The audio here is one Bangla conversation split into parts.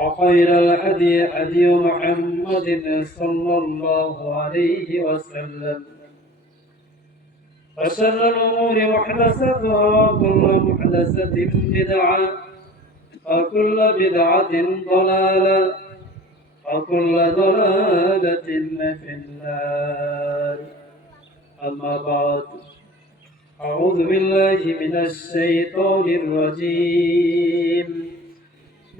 وخير الهدي هدي محمد صلى الله عليه وسلم. وشر الأمور محدثاتها وكل محدثة بدعة وكل بدعة ضلالة وكل ضلالة في النار. أما بعد أعوذ بالله من الشيطان الرجيم.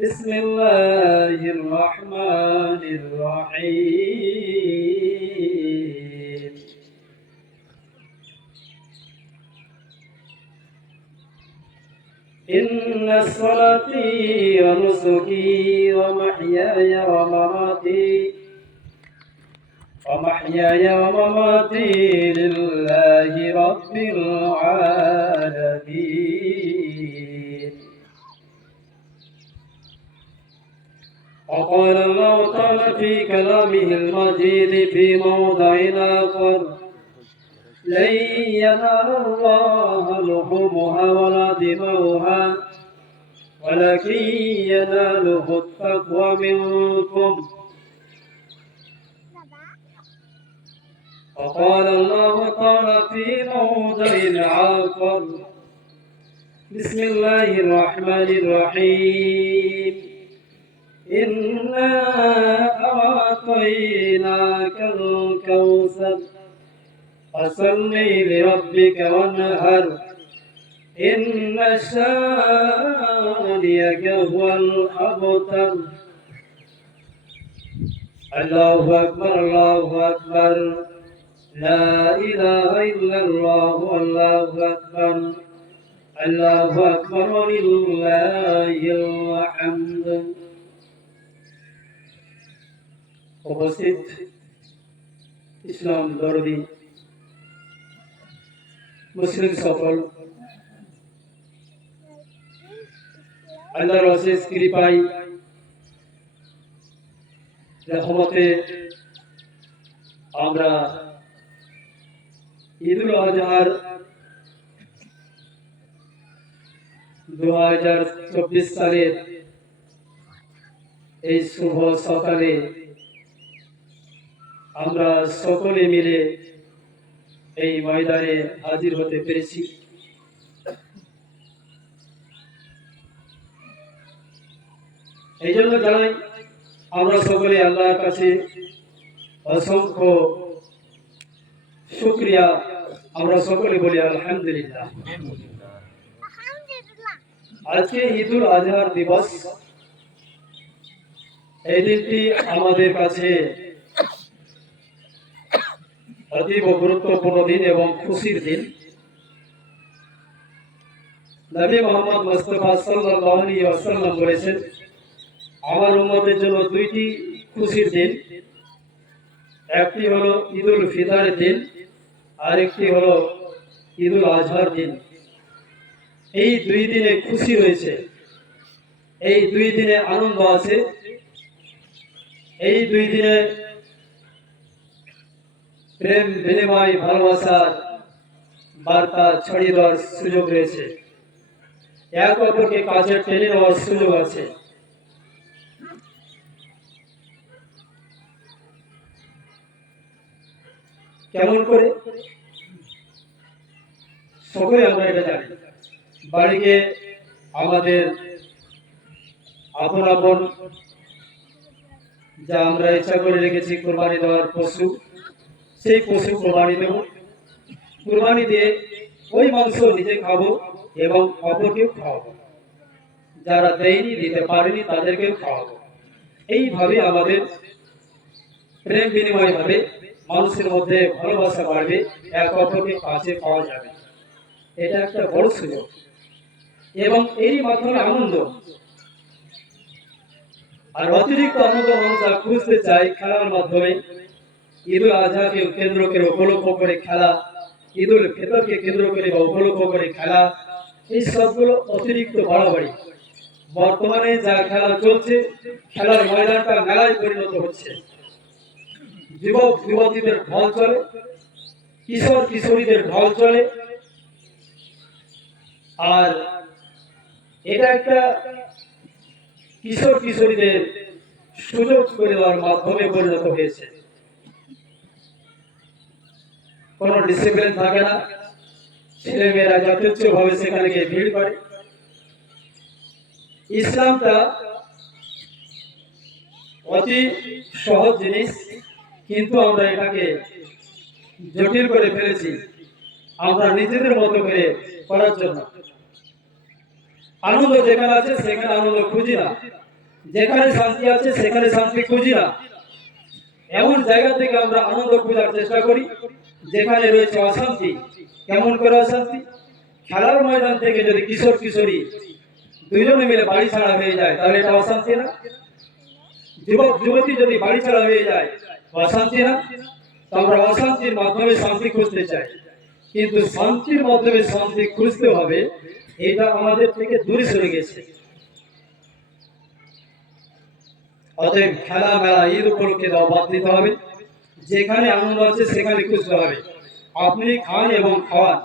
بسم الله الرحمن الرحيم. إن صلاتي ونسكي ومحياي ومماتي ومحياي ومماتي لله رب العالمين. وقال الله تعالى في كلامه المجيد في موضع آخر لن ينال الله لحومها ولا دماؤها ولكن يناله التقوى منكم. وقال الله تعالى في موضع آخر بسم الله الرحمن الرحيم. إنا أعطيناك الكوثر. فصل لربك وانهر. إن شانيك هو الأبتر. الله أكبر الله أكبر. لا إله إلا الله الله أكبر. الله أكبر ولله الحمد. উপস্থিত ইসলাম দরদি মুসলিম সফল আল্লাহর অশেষ কৃপায় রহমতে আমরা ঈদুল আজহার দু হাজার চব্বিশ সালের এই শুভ সকালে আমরা সকলে মিলে এই ময়দানে হাজির হতে পেরেছি। এই জন্য জানাই, আমরা সকলে আল্লাহর কাছে অসংখ্য শুক্রিয়া। আমরা সকলে বলি, আলহামদুলিল্লাহ। আজকে ঈদুল আজহার দিবস। এই দিনটি আমাদের কাছে অতীব গুরুত্বপূর্ণ দিন এবং খুশির দিন। নবী মোহাম্মদ মুস্তফা সাল্লাল্লাহু আলাইহি ওয়াসাল্লাম বলেছেন, আমার উম্মতের জন্য দুইটি খুশির দিন। একটি হলো ঈদুল ফিতরের দিন আর একটি হলো ঈদুল আজহার দিন। এই দুই দিনে খুশি রয়েছে, এই দুই দিনে আনন্দ আছে, এই দুই দিনে প্রেম, বিনিময় ভালোবাসার বার্তা ছড়িয়ে দেওয়ার সুযোগ রয়েছে। এক অপরকে কাছে টেনে নেওয়ার সুযোগ আছে। কেমন করে? সকলে আমরা এটা জানি। বাড়িকে আমাদের আপন আপন যা আমরা ইচ্ছা করে রেখেছি, কোরবানি দেওয়ার পশু সেই পশু কোরবানি দেব। কোরবানি দিয়ে ওই মাংস নিজে খাব এবং অপরকেও খাওয়াবো। যারা দেয়নি, দিতে পারেনি, তাদেরকেও খাওয়াবো। এইভাবে আমাদের প্রেম বিনিময় হবে মানুষের মধ্যে ভালোবাসা বাড়বে, এক অপরকে কাছে পাওয়া যাবে। এটা একটা বড় সুযোগ। এবং এরই মাধ্যমে আনন্দ। আর অতিরিক্ত আনন্দ মানুষ খুঁজতে চায় খেলার মাধ্যমে ঈদুল আজহাকে কেন্দ্র করে, উপলক্ষ করে খেলা, ঈদুল ফিতরকে কেন্দ্র করে বা উপলক্ষ করে খেলা, এই সবগুলো অতিরিক্ত বাড়াবাড়ি। বর্তমানে যা খেলা চলছে, খেলার ময়দানটা মেলায় পরিণত হচ্ছে। যুবক, যুবতীদের ঢল চলে, কিশোর, কিশোরীদের ঢল চলে। আর এটা একটা কিশোর, কিশোরীদের সুযোগ করে দেওয়ার মাধ্যমে পরিণত হয়েছে। কোনো ডিসিপ্লিন থাকে না। ছেলে মেয়েরা যথেচ্ছ ভাবে সেখানে গিয়ে ভিড় করে। ইসলামটা অতি সহজ জিনিস, কিন্তু আমরা এটাকে জটিল করে ফেলেছি। আমরা নিজেদের মতো করে করার জন্য। আনন্দ যেখানে আছে, সেখানে আনন্দ খুঁজি না। যেখানে শান্তি আছে, সেখানে শান্তি খুঁজি না। এমন জায়গা থেকে আমরা আনন্দ খোঁজার চেষ্টা করি। যেখানে রয়েছে অশান্তি, কেমন করে অশান্তি? খেলার ময়দান থেকে যদি কিশোর কিশোরী দুইজনে মিলে বাড়ি ছাড়া হয়ে যায়, তাহলে এটা অশান্তি না? যুবক, যুবতী যদি বাড়ি ছাড়া হয়ে যায় অশান্তি না? আমরা অশান্তির মাধ্যমে শান্তি খুঁজতে চাই। কিন্তু শান্তির মাধ্যমে শান্তি খুঁজতে হবে, এটা আমাদের থেকে দূরে সরে গেছে। অতএব খেলা মেলা ঈদ উপলক্ষে দেওয়া বাদ দিতে হবে। যেখানে আনন্দ আছে, সেখানে খুশি হবে। আপনি খান এবং খাওয়ান।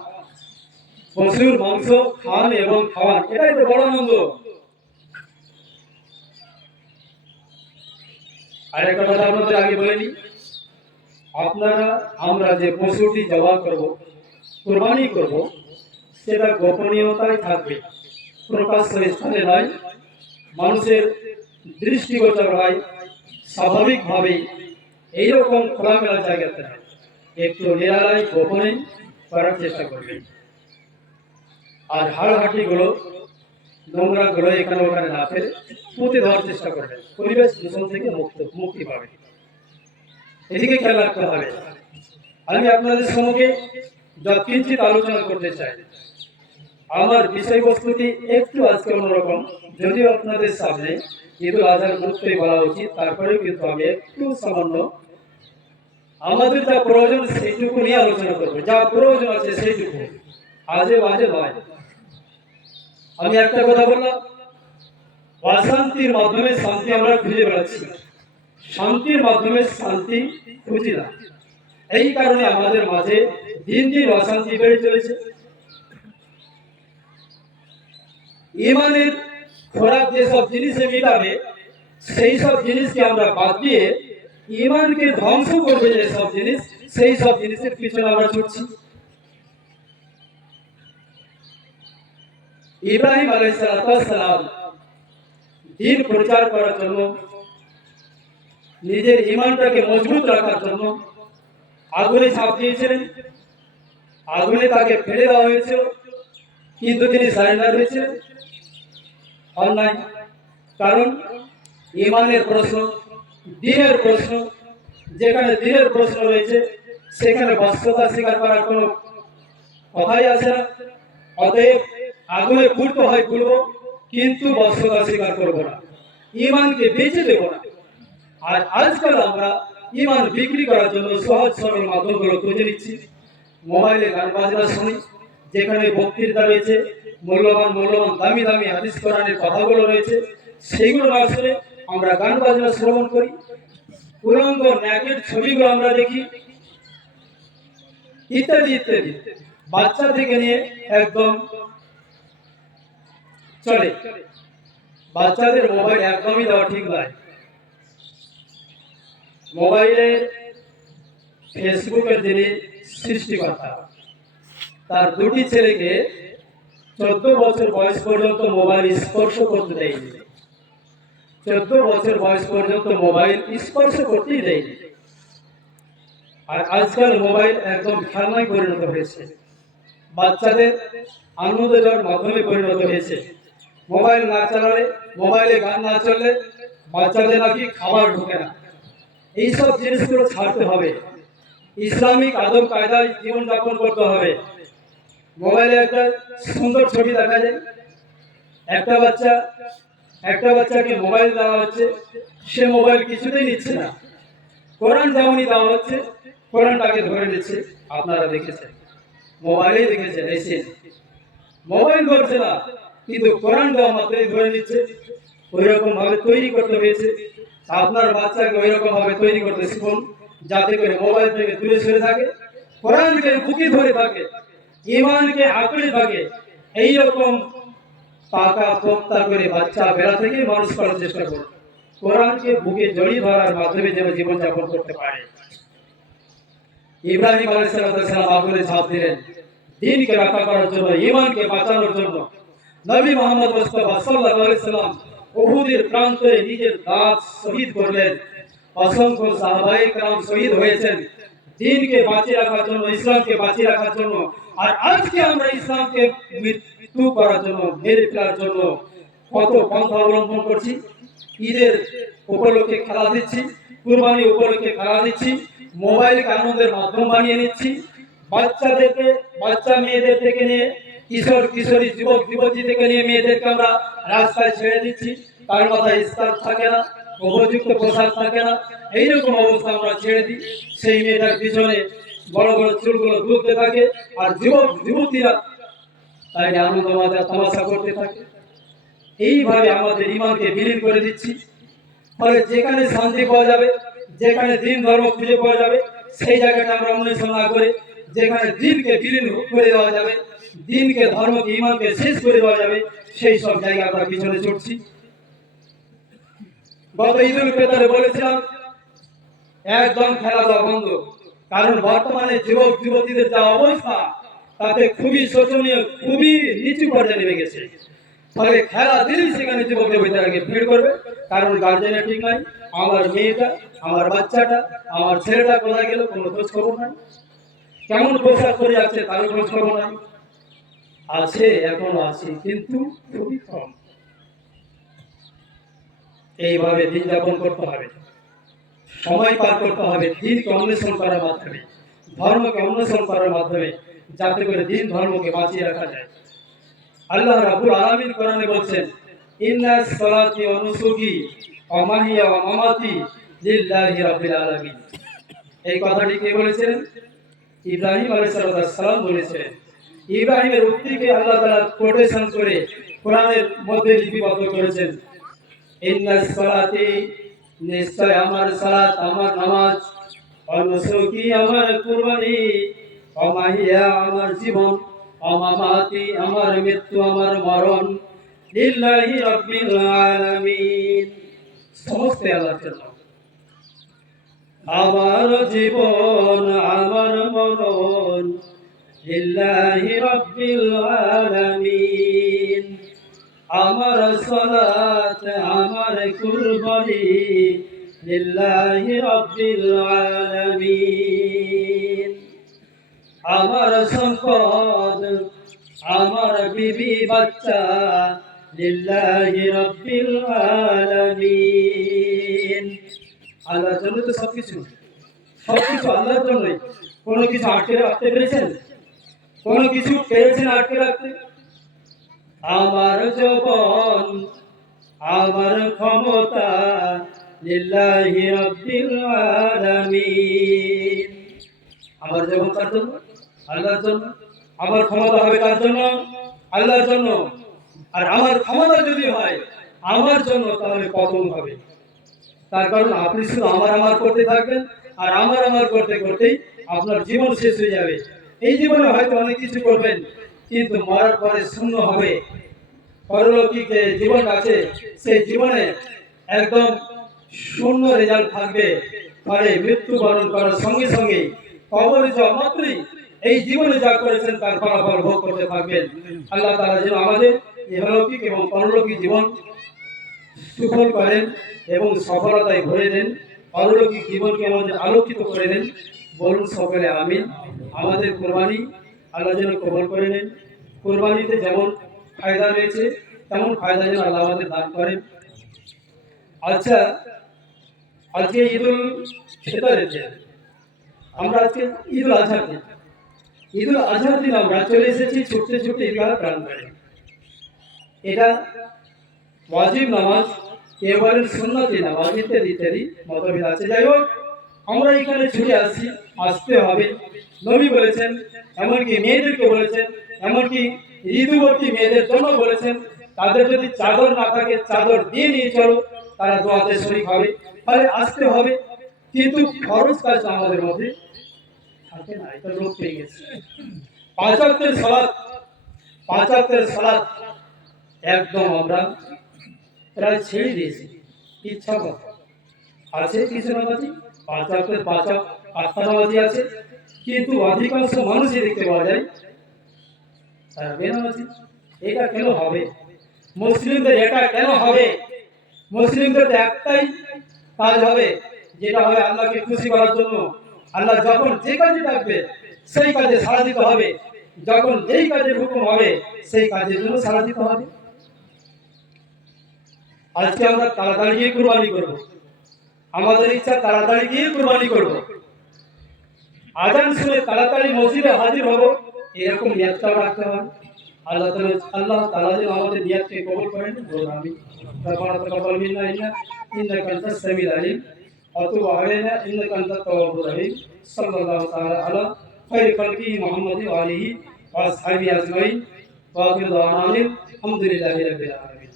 পশুর মাংস খান এবং খাওয়ান। এটাই তো বড় আনন্দ। আরেকটা কথা আপনাদের আগে বলেনি আপনারা, আমরা যে পশুটি জবা করব, কোরবানি করব, সেটা গোপনীয়তায় থাকবে। প্রকাশ্য স্থানে নয়। মানুষের দৃষ্টিগোচর হয় স্বাভাবিকভাবে এইরকম খোলামেলা জায়গাতে। একটু নিরালায় গোপনে করার চেষ্টা করবেন আর হাড়হাটিগুলো, নোংরাগুলো এখানে ওখানে না ফেলে পুঁতে দেওয়ার চেষ্টা করবেন পরিবেশ দূষণ থেকে মুক্ত, মুক্তি পাবে এদিকে খেয়াল রাখতে হবে, আমি আপনাদের সঙ্গে যৎকিঞ্চিত আলোচনা করতে চাই, আমার বিষয়বস্তুটি একটু আজকে অন্যরকম, যদিও আপনাদের সামনে ঈদুল আজহার মুহূর্তেই বলা উচিত, তারপরেও কিন্তু আমি একটু সামান্য আমাদের যা প্রয়োজন সেইটুকু নিয়ে আলোচনা করব। যা প্রয়োজন আছে সেইটুকু। আজে বাজে নয় আমি একটা কথা বললাম। অশান্তির মাধ্যমে শান্তি আমরা খুঁজে বেড়াচ্ছি। শান্তির মাধ্যমে শান্তি খুঁজি না। এই কারণে আমাদের মাঝে দিন দিন অশান্তি বেড়ে চলেছে। ইমানের খোরাক যেসব জিনিসে মিটাবে সেই সব জিনিসকে আমরা বাদ দিয়ে ইমানকে ধ্বংস করবে যে সব জিনিস, সেই সব জিনিসের পিছনে আমরা ছুটছি। ইব্রাহিম আলাইসালাম দিন প্রচার করার জন্য, নিজের ইমানটাকে মজবুত রাখার জন্য আগুনে ছাপ দিয়েছিলেন। আগুনে তাকে ফেলে দেওয়া হয়েছিল কিন্তু তিনি সারেন্ডার হয়েছিলেন। অন্যায়, কারণ ইমানের প্রশ্ন দিনের প্রশ্ন, যেখানে দিনের প্রশ্ন রয়েছে, সেখানে বাস্তবতা স্বীকার করার কোনো কথাই আসে না। অতএব আগুনে পুড়তে হয় পুড়ব, কিন্তু বাস্তবতা স্বীকার করব না। ইমানকে বেঁচে দেব না। আর আজকাল আমরা ইমান বিক্রি করার জন্য সহজ সরল মাধ্যমগুলো খুঁজে নিচ্ছি। মোবাইলে গান বাজনা শুনি, যেখানে বক্তৃতা রয়েছে, মূল্যবান মূল্যবান, দামি দামি হাদিস কোরআনের কথাগুলো রয়েছে, সেইগুলো না শুনে আমরা গান বাজনা শ্রবণ করি। পুরঙ্গ ন্যাকের ছবিগুলো আমরা দেখি। ইত্যাদি ইত্যাদি। বাচ্চা থেকে নিয়ে একদম চলে। বাচ্চাদের মোবাইল একদমই দেওয়া ঠিক নয়। মোবাইলে ফেসবুকের যিনি সৃষ্টিকর্তা, তার দুটি ছেলেকে চোদ্দ বছর বয়স পর্যন্ত মোবাইল স্পর্শ করতে দেয়নি। চোদ্দ বছর বয়স পর্যন্ত মোবাইল স্পর্শ করতেই দেয়নি। আর আজকাল মোবাইল একদম খেলনায় পরিণত হয়েছে। বাচ্চাদের আনন্দ দেওয়ার মাধ্যমে পরিণত হয়েছে। মোবাইল না চালালে, মোবাইলে গান না চললে বাচ্চাদের নাকি খাবার ঢোকে না। এইসব জিনিসগুলো ছাড়তে হবে। ইসলামিক আদব কায়দায় জীবনযাপন করতে হবে। মোবাইলে একটা সুন্দর ছবি দেখা যায়। একটা বাচ্চা একটা বাচ্চাকে মোবাইল দেওয়া হচ্ছে, সে মোবাইল কিছুতেই নিচ্ছে না। কোরআন যেমনই দেওয়া হচ্ছে কোরআনটাকে ধরে নিচ্ছে। আপনারা দেখেছেন মোবাইলেই দেখেছেন এসে মোবাইল ধরছে না, কিন্তু কোরআন দেওয়া মাত্রই ধরে নিচ্ছে। ওই রকম ভাবে তৈরি করতে হয়েছে। আপনার বাচ্চাকে ওই রকম ভাবে তৈরি করতে শিখুন, যাতে করে মোবাইল থেকে দূরে সরে থাকে, কোরআনকে বুকে ধরে থাকে, ইমানকে আঁকড়ে থাকে। এইরকম পাকা পোক্তা করে বাচ্চা বেলা থেকে মানুষ করার চেষ্টা করুন কোরআনকে বুকে জড়িয়ে ধরার মাধ্যমে যেন জীবনযাপন করতে পারে ইব্রাহিম আলাইসালাম আগুনে ঝাঁপ দিলেন দিনকে রক্ষা করার জন্য ইমানকে বাঁচানোর জন্য নবী মোহাম্মদ মুস্তাফা সাল্লাল্লাহু আলাইহি সাল্লাম উহুদের প্রান্তে নিজের দাঁত শহীদ করলেন অসংখ্য সাহাবাই کرام শহীদ হয়েছেন দিনকে বাঁচিয়ে রাখার জন্য ইসলামকে বাঁচিয়ে রাখার জন্য আর আজকে আমরা ইসলামকে মৃত্যু করার জন্য মেরে ফেলার জন্য কত পন্থা অবলম্বন করছি। ঈদের উপলক্ষে খেলা দিচ্ছি, কুরবানি উপলক্ষে খেলা দিচ্ছি মোবাইলকে আনন্দের মাধ্যম বানিয়ে নিচ্ছি। বাচ্চাদেরকে, বাচ্চা মেয়েদের থেকে নিয়ে, কিশোর, কিশোরী, যুবক, যুবতী থেকে নিয়ে মেয়েদেরকে আমরা রাস্তায় ছেড়ে দিচ্ছি। তার মাথায় স্কার্ফ থাকে না, উপযুক্ত পোশাক থাকে না। এইরকম অবস্থা আমরা ছেড়ে দিই। সেই মেয়েটার পিছনে বড় বড় চুলগুলো দুলতে থাকে। আর যুবক, যুবতীরা তাই আনন্দ মাজা তামাশা করতে থাকে। এইভাবে আমাদের ইমানকে বিলীন করে দিচ্ছি। ফলে যেখানে শান্তি পাওয়া যাবে, যেখানে দিন ধর্ম খুঁজে পাওয়া যাবে, সেই জায়গাটা আমরা অন্বেষণ না করে যেখানে দিনকে বিলীন করে দেওয়া যাবে, দিনকে ধর্মকে ইমানকে শেষ করে দেওয়া যাবে, সেই সব জায়গা আমরা পিছনে ছুটছি। গত ঈদুল ফেতরে বলেছিলাম, একদম খেলাধুলা বন্ধ। কারণ বর্তমানে যুবক যুবতীদের যা অবস্থা তাতে খুবই শোচনীয়, খুবই নিচু পর্যায়ে নেমে গেছে। খেলা দিলেই সেখানে ভিড় করবে, কারণ গার্জেনের ঠিক নাই, আমার মেয়েটা, আমার বাচ্চাটা, আমার ছেলেটা কোথায় গেল কোনো খোঁজ খবর নাই। কেমন পোশাক তার খোঁজ খবর নাই। আছে এখনও আছে, কিন্তু খুবই কম। এইভাবে দিন যাপন করতে হবে। সময় পার করতে হবে দিনকে অন্বেষণ করার মাধ্যমে, ধর্মকে অন্বেষণ করার মাধ্যমে। যাতে করে দিন ধর্মকে বাঁচিয়ে রাখা যায়। আল্লাহ রাব্বুল আলামিন কোরআনে বলছেন, ইন্না সালাতি ওয়া নুসুকি ওয়া মাহিয়া ওয়া মামাতি লিল্লাহি রাব্বিল আলামিন। এই কথাটি কে বলেছেন? ইব্রাহিম আলাইহিস সালাম বলেছেন। ইব্রাহিমের উক্তিকে আল্লাহ তাআলা কোটেশন করে কোরআনের মধ্যে লিপিবদ্ধ করেছেন। ইন্না সালাতি, নিশ্চয় আমার সালাত, আমার নামাজ অনুসুকি আমার কুরবানি অমাহিয়া আমার জীবন, অমামাতি আমার মৃত্যু, আমার মরণ। লিল্লাহি রাব্বিল আলামিন। সমস্ত আল্লাহর জন্য আমার জীবন, আমার মরণ, লিল্লাহি রাব্বিল আলামিন। আমার সালাত, আমার কুরবানি, লিল্লাহি রাব্বিল আলামিন। আমার সম্পদ, আমার বিবি বাচ্চা লিল্লাহি রাব্বিল আলামিন। আল্লাহর জন্য তো সবকিছু সবকিছু আল্লাহর জন্যই। কোনো কিছু আটকে রাখতে পেরেছেন? কোনো কিছু পেরেছেন আটকে রাখতে? আমার জবন আমার ক্ষমতা লিল্লাহি রাব্বিল আলামিন। আমার জবন কার জন্য? আল্লাহর জন্য, আমার ক্ষমতা হবে কার জন্য, আল্লাহর জন্য। আর আমার ক্ষমতা যদি হয়, আমার জন্য তাহলে পতন হবে। তার কারণ আপনি শুধু আমার আমার করতে থাকবেন, আর আমার আমার করতে করতেই আপনার জীবন শেষ হয়ে যাবে। এই জীবনে হয়তো অনেক কিছু করবেন, কিন্তু মরার পরে শূন্য হবে। পরলৌকিক যে জীবন আছে, সেই জীবনে একদম শূন্য রেজাল্ট থাকবে। ফলে মৃত্যুবরণ করার সঙ্গে সঙ্গে কবরে যাওয়া মাত্রই এই জীবনে যা করেছেন তার ফলাফল ভোগ করতে থাকবেন। আল্লাহ তারা যেন আমাদের ইহলৌকিক এবং পরলৌকিক জীবন সুফল করেন এবং সফলতায় ভরে দেন। পরলৌকিক জীবনকে আমাদের আলোকিত করে দেন। বলুন সকলে আমিন। আমাদের কোরবানি আল্লাহ যেন কবল করে নেন। কোরবানিতে যেমন ফায়দা রয়েছে, তেমন ফায়দা যেন আল্লাহ আমাদের দান করেন। আচ্ছা আজকে ঈদুল ফিতরের আমরা আজকে ঈদুল আজহার ঈদুল আজহার দিন আমরা চলে এসেছি, ছুটতে ছুটতে ঈদগাহ প্রাণ করে এটা ওয়াজিব নামাজ বলেন সুন্নতি নামাজ, ইত্যাদি ইত্যাদি মতভেদ আছে। যাই হোক, আমরা এখানে ছুটে আসছি, আসতে হবে। নবী বলেছেন, এমনকি মেয়েদেরকে বলেছেন, এমনকি ঋতুবর্তী মেয়েদের জন্য বলেছেন, তাদের যদি চাদর না থাকে, চাদর দিয়ে নিয়ে চলো, তারা দোয়াতে শরীর হবে ফলে আসতে হবে। কিন্তু খরচ কাজ আমাদের মধ্যে। থাকে না এটা লোক পেয়ে গেছে। পাঁচাত্তের সালাদ পাঁচাত্তের সালাদ একদম আমরা প্রায় ছেড়ে দিয়েছি। ইচ্ছা কথা আছে কিছু নামাজি? পাঁচ অক্টের পাঁচ পাঁচটা নামাজি আছে। কিন্তু অধিকাংশ মানুষই দেখতে পাওয়া যায় তারা বেনামাজি। এটা কেন হবে? মুসলিমদের এটা কেন হবে? মুসলিমদের একটাই কাজ হবে যেটা হবে আল্লাহকে খুশি করার জন্য। আল্লাহ যখন যে কাজে ডাকবে সেই কাজে সাড়া দিতে হবে। যখন যেই কাজের হুকুম হবে, সেই কাজের জন্য সাড়া দিতে হবে। আজকে আমরা তাড়াতাড়ি গিয়ে কুরবানি করব। আমাদের ইচ্ছা তাড়াতাড়ি গিয়ে কুরবানি করব। আজান শুনে তাড়াতাড়ি মসজিদে হাজির হব। এরকম নিয়াতটাও রাখতে হবে। আল্লাহ তাআলা আল্লাহ তাআলা যেন আমাদের নিয়াতকে কবুল করেন। আমি রব্বানা তাকাব্বাল মিন্না ইন্না সামিউল আলিম। وتب علينا انك انت التواب الرحيم صلى الله تعالى على خير خلقه محمد وآله واصحابه اجمعين واخر دعوانا الحمد لله رب العالمين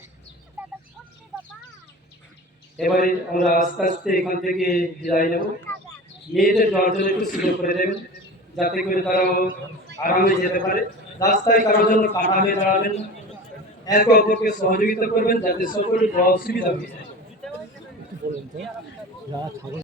এবারে আমরা আস্তে আস্তে এখান থেকে বিদায় নেব মেয়েদের দরজা একটু সুযোগ করে দেবেন যাতে করে তারা আরামে যেতে পারে রাস্তায় কারোর জন্য কাটা হয়ে দাঁড়াবেন না। একে অপরকে সহযোগিতা করবেন যাতে সকলের বড় অসুবিধা হয়ে যায় যা ছাগল